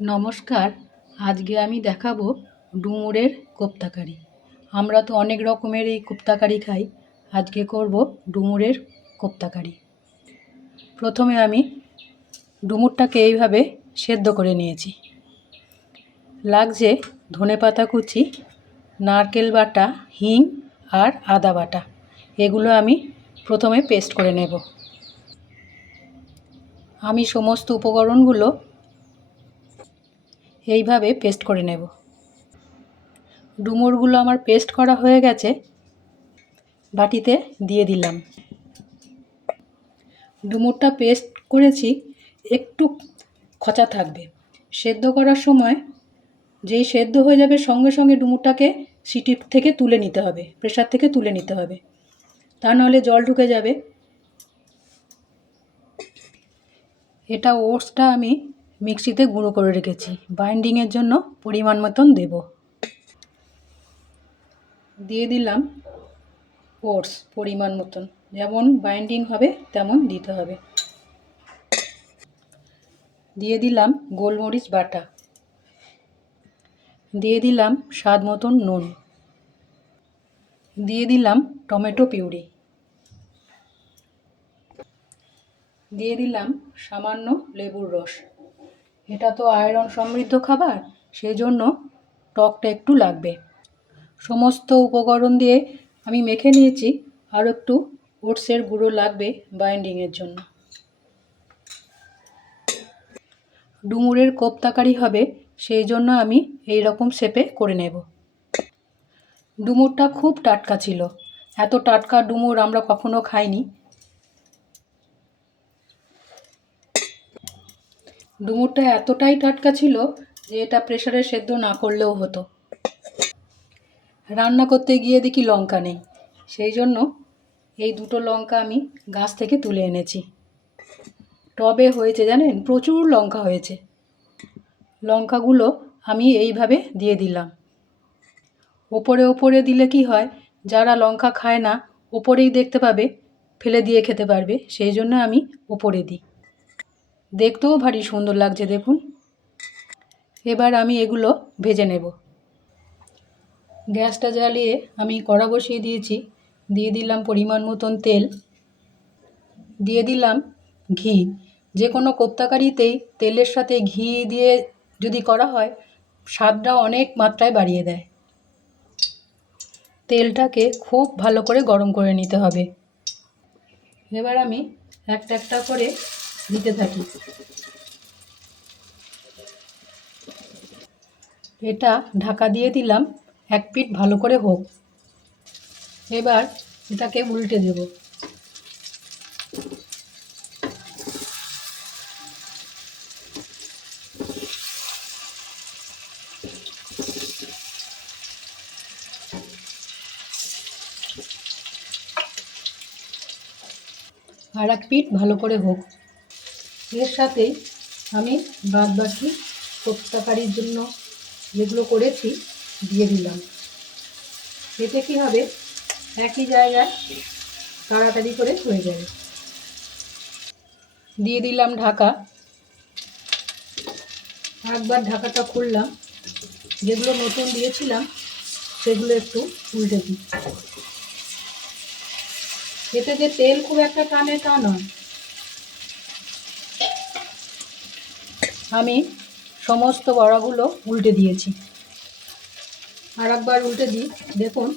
নমস্কার। আজকে আমি দেখাবো ডুমুরের কোপ্তাকারি। আমরা তো অনেক রকমের এই কোপ্তাকারি খাই। আজকে করব ডুমুরের কোপ্তাকারি। প্রথমে আমি ডুমুরটাকে এইভাবে সেদ্ধ করে নিয়েছি। লাগছে ধনেপাতা কুচি, নারকেল বাটা, হিং আর আদা বাটা। এগুলো আমি প্রথমে পেস্ট করে নেব। আমি সমস্ত উপকরণগুলো এইভাবে পেস্ট করে নেব। ডুমুরগুলো আমার পেস্ট করা হয়ে গেছে, বাটিতে দিয়ে দিলাম। ডুমুরটা পেস্ট করেছি, একটু খচা থাকবে। সেদ্ধ করার সময় যেই সেদ্ধ হয়ে যাবে সঙ্গে সঙ্গে ডুমুরটাকে সিটি থেকে তুলে নিতে হবে, প্রেসার থেকে তুলে নিতে হবে, তা নাহলে জল ঢুকে যাবে। এটা ওটসটা আমি মিক্সিতে গুঁড়ো করে রেখেছি, বাইন্ডিংয়ের জন্য পরিমাণ মতন দেব। দিয়ে দিলাম ওটস পরিমাণ মতন, যেমন বাইন্ডিং হবে তেমন দিতে হবে। দিয়ে দিলাম গোলমরিচ বাটা, দিয়ে দিলাম স্বাদ মতন নুন, দিয়ে দিলাম টমেটো পিউরি, দিয়ে দিলাম সামান্য লেবুর রস। এটা তো আয়রন সমৃদ্ধ খাবার, সেই জন্য টকটা একটু লাগবে। সমস্ত উপকরণ দিয়ে আমি মেখে নিয়েছি, আর একটু ওটসের গুঁড়ো লাগবে বাইন্ডিংয়ের জন্য। ডুমুরের কোপ্তাকারি হবে, সেই জন্য আমি এই রকম শেপে করে নেব। ডুমুরটা খুব টাটকা ছিল, এত টাটকা ডুমুর আমরা কখনো খাইনি। ডুমুরটা এতটাই টাটকা ছিল যে এটা প্রেসারে সেদ্ধ না করলেও হতো। রান্না করতে গিয়ে দেখি লঙ্কা নেই, সেই জন্য এই দুটো লঙ্কা আমি গাছ থেকে তুলে এনেছি। টবে হয়েছে জানেন, প্রচুর লঙ্কা হয়েছে। লঙ্কাগুলো আমি এইভাবে দিয়ে দিলাম। ওপরে ওপরে দিলে কি হয়, যারা লঙ্কা খায় না ওপরেই দেখতে পাবে, ফেলে দিয়ে খেতে পারবে, সেই জন্য আমি ওপরে দিই। দেখতেও ভারী সুন্দর লাগছে দেখুন। এবার আমি এগুলো ভেজে নেব। গ্যাসটা জ্বালিয়ে আমি কড়া বসিয়ে দিয়েছি, দিয়ে দিলাম পরিমাণ মতন তেল, দিয়ে দিলাম ঘি। যে কোনো কোপ্তাকারিতেই তেলের সাথে ঘি দিয়ে যদি করা হয়, স্বাদটা অনেক মাত্রায় বাড়িয়ে দেয়। তেলটাকে খুব ভালো করে গরম করে নিতে হবে। এবার আমি একটা একটা করে দিতে থাকি। এটা ঢাকা দিয়ে দিলাম, এক পিঠ ভালো করে হোক। এবার এটাকে উল্টে দেব। আর এক পিঠ ভালো করে হোক। এর সাথেই আমি বাদবাকি কোপ্তাকারির জন্য যেগুলো করেছি দিয়ে দিলাম। এতে কী হবে, একই জায়গায় তাড়াতাড়ি করে হয়ে যাবে। দিয়ে দিলাম ঢাকা। একবার ঢাকাটা খুললাম, যেগুলো নতুন দিয়েছিলাম সেগুলো একটু উল্টে দিই। এতে যে তেল খুব একটা টানে তা নয়। আমি সমস্ত বড়াগুলো উল্টে দিয়েছি। আর একবার উল্টে দিই, দেখুন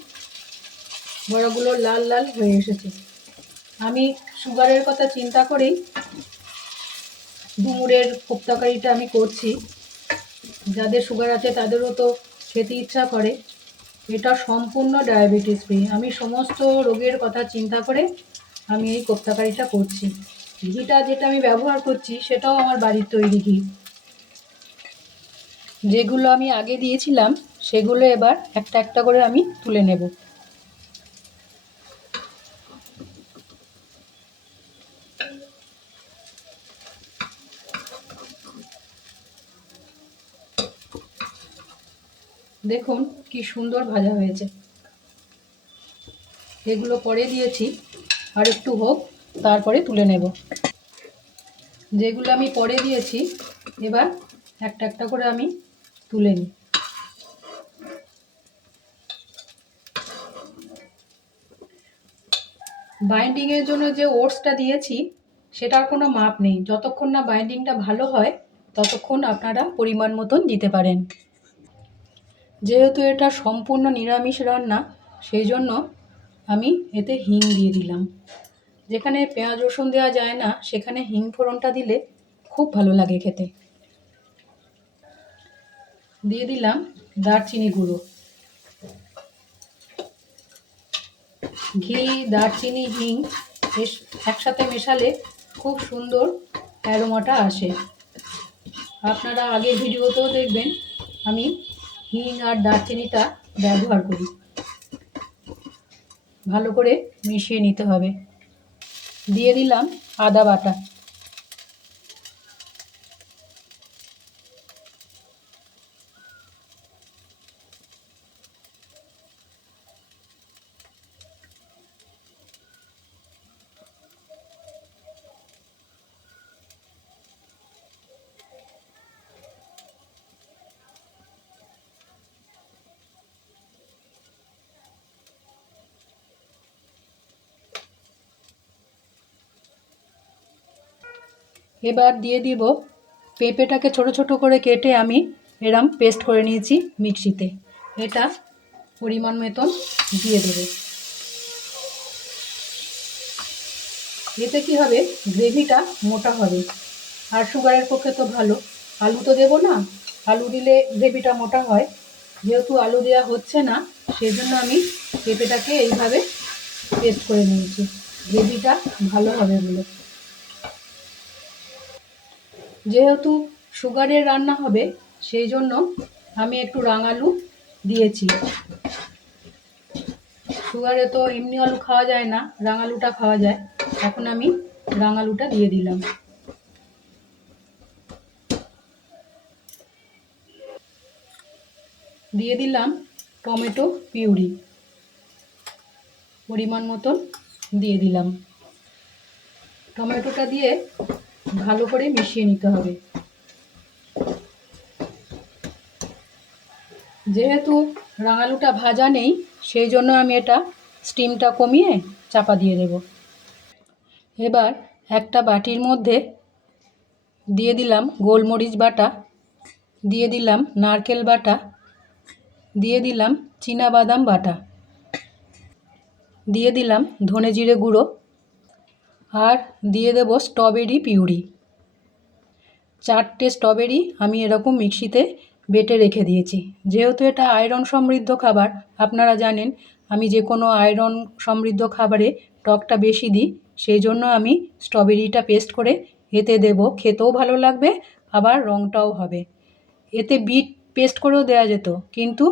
বড়াগুলো লাল লাল হয়ে এসেছে। আমি সুগারের কথা চিন্তা করেই ডুমুরের কোপ্তাকারিটা আমি করছি। যাদের সুগার আছে তাদেরও তো খেতে ইচ্ছা করে। এটা সম্পূর্ণ ডায়াবেটিস ফ্রি। আমি সমস্ত রোগের কথা চিন্তা করে আমি এই কোপ্তাকারিটা করছি। ঘিটা যেটা আমি ব্যবহার করছি সেটাও আমার বাড়ির তৈরি ঘি। যেগুলো আমি আগে দিয়েছিলাম সেগুলো এবার একটা একটা করে আমি তুলে নেব। দেখুন কি সুন্দর ভাজা হয়েছে। এগুলো পরে দিয়েছি, আর একটু হোক তারপরে তুলে নেব। যেগুলো আমি পরে দিয়েছি এবার একটা একটা করে আমি তুলে নিই। বাইন্ডিংয়ের জন্য যে ওটসটা দিয়েছি সেটার কোনো মাপ নেই, যতক্ষণ না বাইন্ডিংটা ভালো হয় ততক্ষণ আপনারা পরিমাণ মতন দিতে পারেন। যেহেতু এটা সম্পূর্ণ নিরামিষ রান্না সেই জন্য আমি এতে হিং দিয়ে দিলাম। যেখানে পেঁয়াজ রসুন দেওয়া যায় না সেখানে হিং ফোড়নটা দিলে খুব ভালো লাগে খেতে। দিয়ে দিলাম দারচিনি গুঁড়ো। ঘি, দারচিনি, হিং একসাথে মেশালে খুব সুন্দর অ্যারোমাটা আসে। আপনারা আগের ভিডিওতেও দেখবেন আমি হিং আর দারচিনিটা ব্যবহার করি। ভালো করে মিশিয়ে নিতে হবে। দিয়ে দিলাম আদা বাটা। এবার দিয়ে দিব পেঁপেটাকে ছোট ছোট করে কেটে আমি এরম পেস্ট করে নিয়েছি মিক্সিতে। এটা পরিমাণ মতন দিয়ে দেবে। এতে কি হবে, গ্রেভিটা মোটা হবে আর সুগারের পক্ষে তো ভালো। আলু তো দেবো না, আলু দিলে গ্রেভিটা মোটা হয়। যেহেতু আলু দেওয়া হচ্ছে না সেই জন্য আমি পেঁপেটাকে এইভাবে পেস্ট করে নিয়েছি, গ্রেভিটা ভালো হবে বলে। যেহেতু সুগারের রান্না হবে সেই জন্য আমি একটু রাঙালু দিয়েছি। সুগারে তো এমনি আলু খাওয়া যায় না, রাঙালুটা খাওয়া যায়। এখন আমি রাঙালুটা দিয়ে দিলাম। দিয়ে দিলাম টমেটো পিউরি, পরিমাণ মতন দিয়ে দিলাম। টমেটোটা দিয়ে ভালো করে মিশিয়ে নিতে হবে। যেহেতু রাঙালুটা ভাজা নেই সেই জন্য আমি এটা স্টিমটা কমিয়ে চাপা দিয়ে দেব। এবার একটা বাটির মধ্যে দিয়ে দিলাম গোলমরিচ বাটা, দিয়ে দিলাম নারকেল বাটা, দিয়ে দিলাম চীনাবাদাম বাটা, দিয়ে দিলাম ধনে জিরে গুঁড়ো আর দিয়ে দেব স্ট্রবেরি পিউরি। 4টে স্ট্রবেরি আমি এরকম মিক্সিতে বেটে রেখে দিয়েছি। যেহেতু এটা আয়রন সমৃদ্ধ খাবার, আপনারা জানেন আমি যে কোনো আয়রন সমৃদ্ধ খাবারে টকটা বেশি দিই, সেই জন্য আমি স্ট্রবেরিটা পেস্ট করে এতে দেব। খেতেও ভালো লাগবে, আবার রঙটাও হবে। এতে বিট পেস্ট করেও দেওয়া যেত, কিন্তু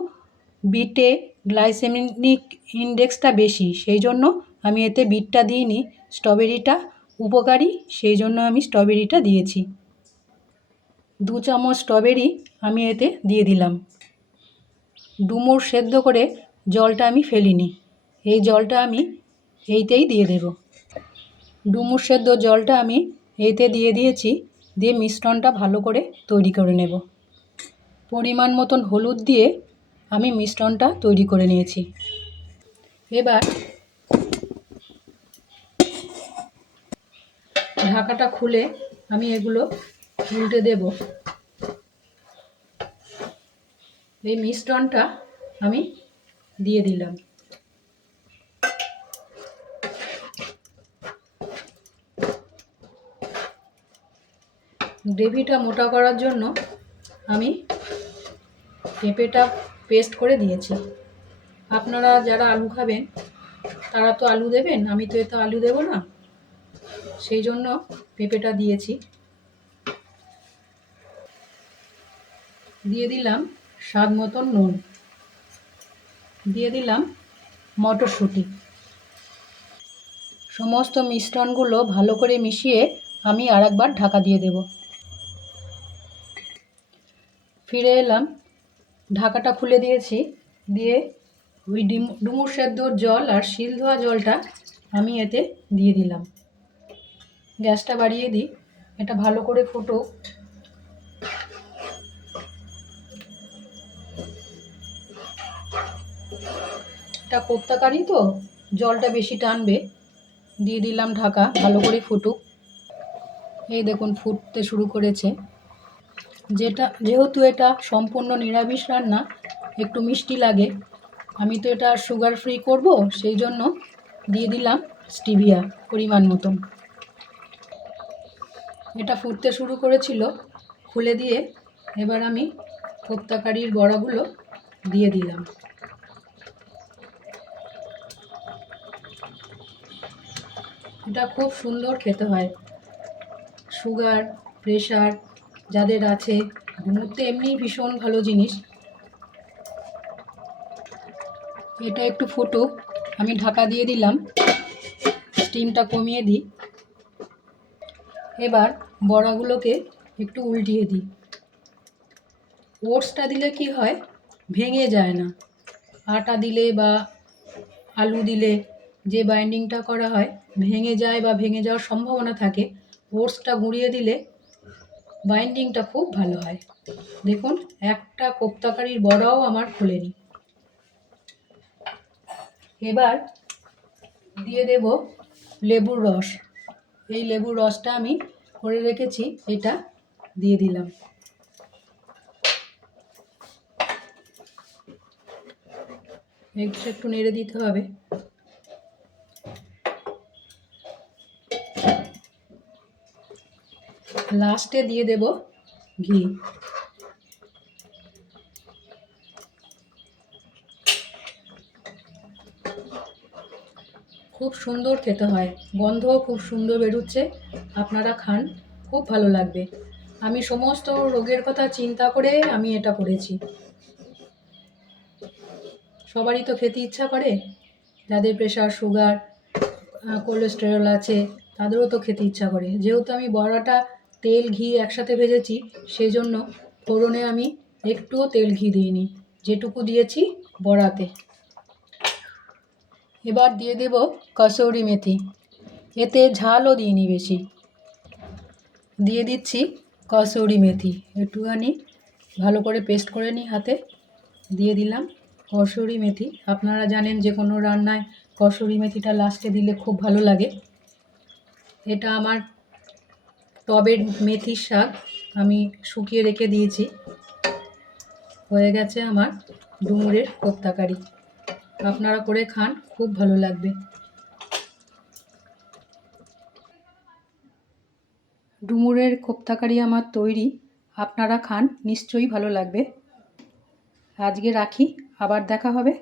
বিটে গ্লাইসেমিক ইন্ডেক্সটা বেশি সেই জন্য আমি এতে বিটটা দিইনি। স্ট্রবেরিটা উপকারী সেই জন্য আমি স্ট্রবেরিটা দিয়েছি। 2 চামচ স্ট্রবেরি আমি এতে দিয়ে দিলাম। ডুমুর সেদ্ধ করে জলটা আমি ফেলিনি, এই জলটা আমি এইতেই দিয়ে দেব। ডুমুর সেদ্ধ জলটা আমি এইতে দিয়ে দিয়েছি। দিয়ে মিশ্রণটা ভালো করে তৈরি করে নেব। পরিমাণ মতন হলুদ দিয়ে আমি মিশ্রণটা তৈরি করে নিয়েছি। এবার ঢাকাটা খুলে আমি এগুলো উল্টে দেব। এই মিশ্রণটা আমি দিয়ে দিলাম। গ্রেভিটা মোটা করার জন্য আমি পেঁপেটা পেস্ট করে দিয়েছি। আপনারা যারা আলু খাবেন তারা তো আলু দেবেন, আমি তো এতে আলু দেব না, সেই জন্য পেঁপেটা দিয়েছি। দিয়ে দিলাম স্বাদ মতন নুন, দিয়ে দিলাম মটরশুঁটি। সমস্ত মিশ্রণগুলো ভালো করে মিশিয়ে আমি আরেকবার ঢাকা দিয়ে দেব। ফিরে এলাম, ঢাকাটা খুলে দিয়েছি। দিয়ে ওই ডুমুর সেদ্ধর জল আর শিল ধোয়া জলটা আমি এতে দিয়ে দিলাম। গ্যাসটা বাড়িয়ে দিই, এটা ভালো করে ফুটুক। এটা কোপ্তা কারি তো জলটা বেশি টানবে, দিয়ে দিলাম ঢাকা, ভালো করে ফুটুক। এই দেখুন ফুটতে শুরু করেছে। যেহেতু এটা সম্পূর্ণ নিরামিষ রান্না, একটু মিষ্টি লাগে, আমি তো এটা সুগার ফ্রি করব, সেই জন্য দিয়ে দিলাম স্টিভিয়া পরিমাণ মতন। এটা ফুটতে শুরু করেছিল, খুলে দিয়ে এবার আমি কোপ্তা কারির বড়াগুলো দিয়ে দিলাম। এটা খুব সুন্দর খেতে হয়। সুগার, প্রেশার যাদের আছে, ডুমুর তো এমনিই ভীষণ ভালো জিনিস। এটা একটু ফুটুক, আমি ঢাকা দিয়ে দিলাম, স্টিমটা কমিয়ে দিই। এবার বড়াগুলোকে একটু উল্টিয়ে দিই। ওটসটা দিলে কি হয়, ভেঙে যায় না। আটা দিলে বা আলু দিলে যে বাইন্ডিংটা করা হয় ভেঙে যায় বা ভেঙে যাওয়ার সম্ভাবনা থাকে, ওটসটা গুঁড়িয়ে দিলে বাইন্ডিংটা খুব ভালো হয়। দেখুন একটা কোপ্তা কারির বড়াও আমার খোলেনি। এবার দিয়ে দেব লেবুর রস। এই লেবুর রসটা আমি করে রেখেছি, এটা দিয়ে দিলাম। একটু নেড়ে দিতে হবে। লাস্টে দিয়ে দেব ঘি। খুব সুন্দর খেতে হয়, গন্ধও খুব সুন্দর বেরোচ্ছে। আপনারা খান, খুব ভালো লাগবে। আমি সমস্ত রোগের কথা চিন্তা করে আমি এটা করেছি। সবারই তো খেতে ইচ্ছা করে, যাদের প্রেশার, সুগার, কোলেস্টেরল আছে, তাদেরও তো খেতে ইচ্ছা করে। যেহেতু আমি বড়াটা তেল ঘি একসাথে ভেজেছি, সেই জন্য ফোড়নে আমি একটুও তেল ঘি দিইনি, যেটুকু দিয়েছি বড়াতে। এবার দিয়ে দেব কসৌরি মেথি, এতে ঝালও দিইনি বেশি। দিয়ে দিচ্ছি কসৌরি মেথি, একটুখানি ভালো করে পেস্ট করে নিই হাতে, দিয়ে দিলাম কসৌরি মেথি। আপনারা জানেন যে কোনো রান্নায় কসৌরি মেথিটা লাস্টে দিলে খুব ভালো লাগে। এটা আমার টবের মেথির শাক, আমি শুকিয়ে রেখে দিয়েছি। হয়ে গেছে আমার ডুমুরের কোপ্তা কারি। আপনারা করে খান, খুব ভালো লাগবে। ডুমুরের কোপ্তা কারি আমার তৈরি, আপনারা খান, নিশ্চয়ই ভালো লাগবে। আজকে রাখি, আবার দেখা হবে।